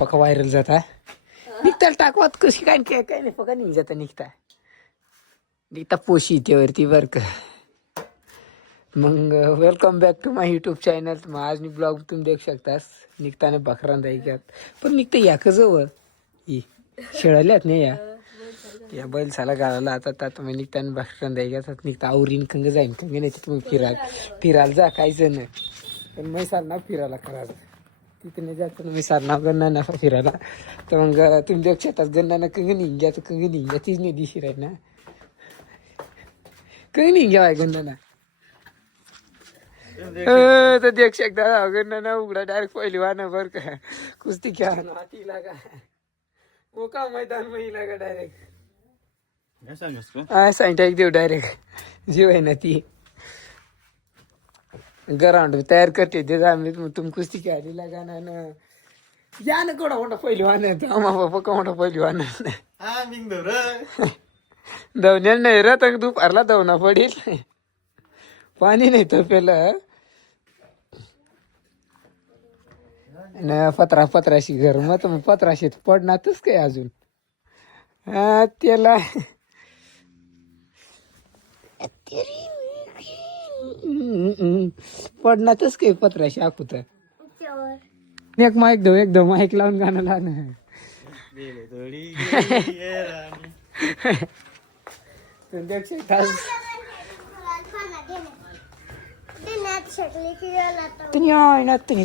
पक्का व्हायरल जाता निघताल टाकवात कशी काय काय काय नाही पक्का निघ जाता निघता पोशी त्यावरती बर का. मग welcome back to my YouTube channel. मग आज मी ब्लॉग तुम्ही देऊ शकतास निघताना बकरांदा ऐक्यात पण निघतं या जवळ ही शेळाल्यात नाही या बैलसाला गाळाला आता तुम्ही निघताना बकरांदा ऐक्यात निघता आवरीन कंग जाईन कंग नाही तुम्ही फिरायला जा काहीच नाही पण मी साल ना फिरायला करायचं तिथे नाही जायचं मी सारना गन्ना नफा फिरायला तर मग तुम्ही देऊ शकतास गन्ना कंग निघ्या तर कंग निघ्या तीच नाही दिशी राही ना कंग निघ्या वाय गन्ना तर देख शकता अगर ना उघडा डायरेक्ट पहिली वाहन बर का कुस्ती खेळा हाती लागा वो का मैदान में लागा डायरेक्ट हा सांगता देऊ डायरेक्ट जीव आहे ना ती ग्राउंड तयार करते ते आम्ही तुम कुस्ती खेळायला लागा ना या ना कोणा मोठा पहिली वाहन आम्हा बाबा का मोठा पहिली वाहन धावण्या नाही रे तर दुपारला धावना पडेल पाणी नाही तर पेलं पत्राशी घर मग पत्राशीत पडणारच काय अजून हा त्याला पडणारच काय पत्राशी आखूत एक माईक दो एकदम माईक लावून गाणं लहान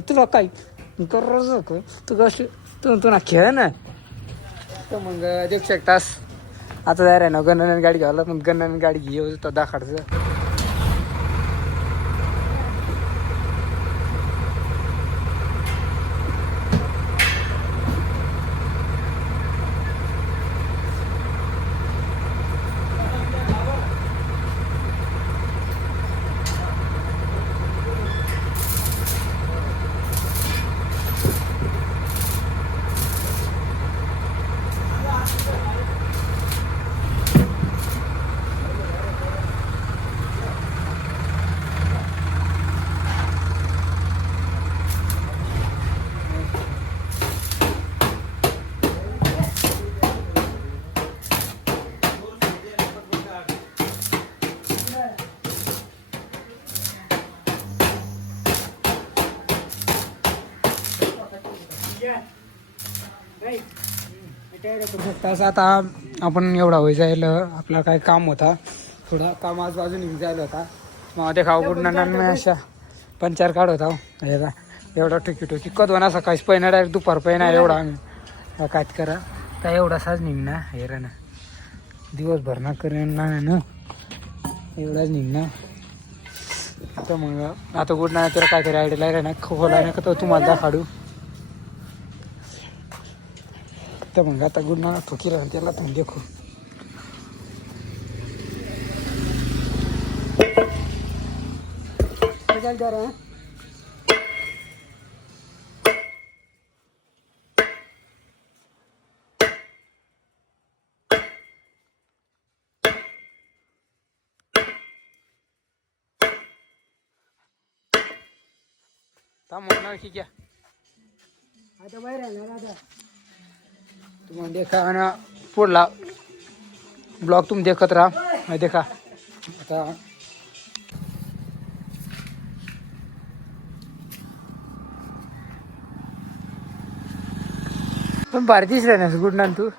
तुला काय गरज तू कसं तू ना खेळ ना तर मग देऊ शकतास आता जाय रे ना गन्नाने गाडी घ्यायला पण गन्नाने गाडी घेऊ तर दाखाडचं आता आपण एवढा होई जाईल आपला काय काम होता थोडा काम आजूबाजू निघून जायला होता मग ते खाऊ बुडणार मी अशा पंचार काढ होता एवढा टुकी कधवा ना सकाळी पहिना डायरेक्ट दुपार पहिना एवढा आम्ही काय करा काय एवढा साज निघणार हेरा ना दिवसभर ना करेन ना एवढाच निघणार तर मग आता गुडणार त्याला काहीतरी आयडिया लागला ना खोला नाही का तुम्हाला दाखाडू तर मग आता गुडना ठोकी राहून त्याला तुम्ही देखो म्हणणार की क्या आता बाहेर आहे ना तुम्हाला देखा आणि पुढला ब्लॉग तुम्ही देखत राहा देखा आता पण भारी दिसला ना गुड ना तू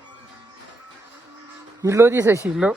हिल्लो दिस शिल्लो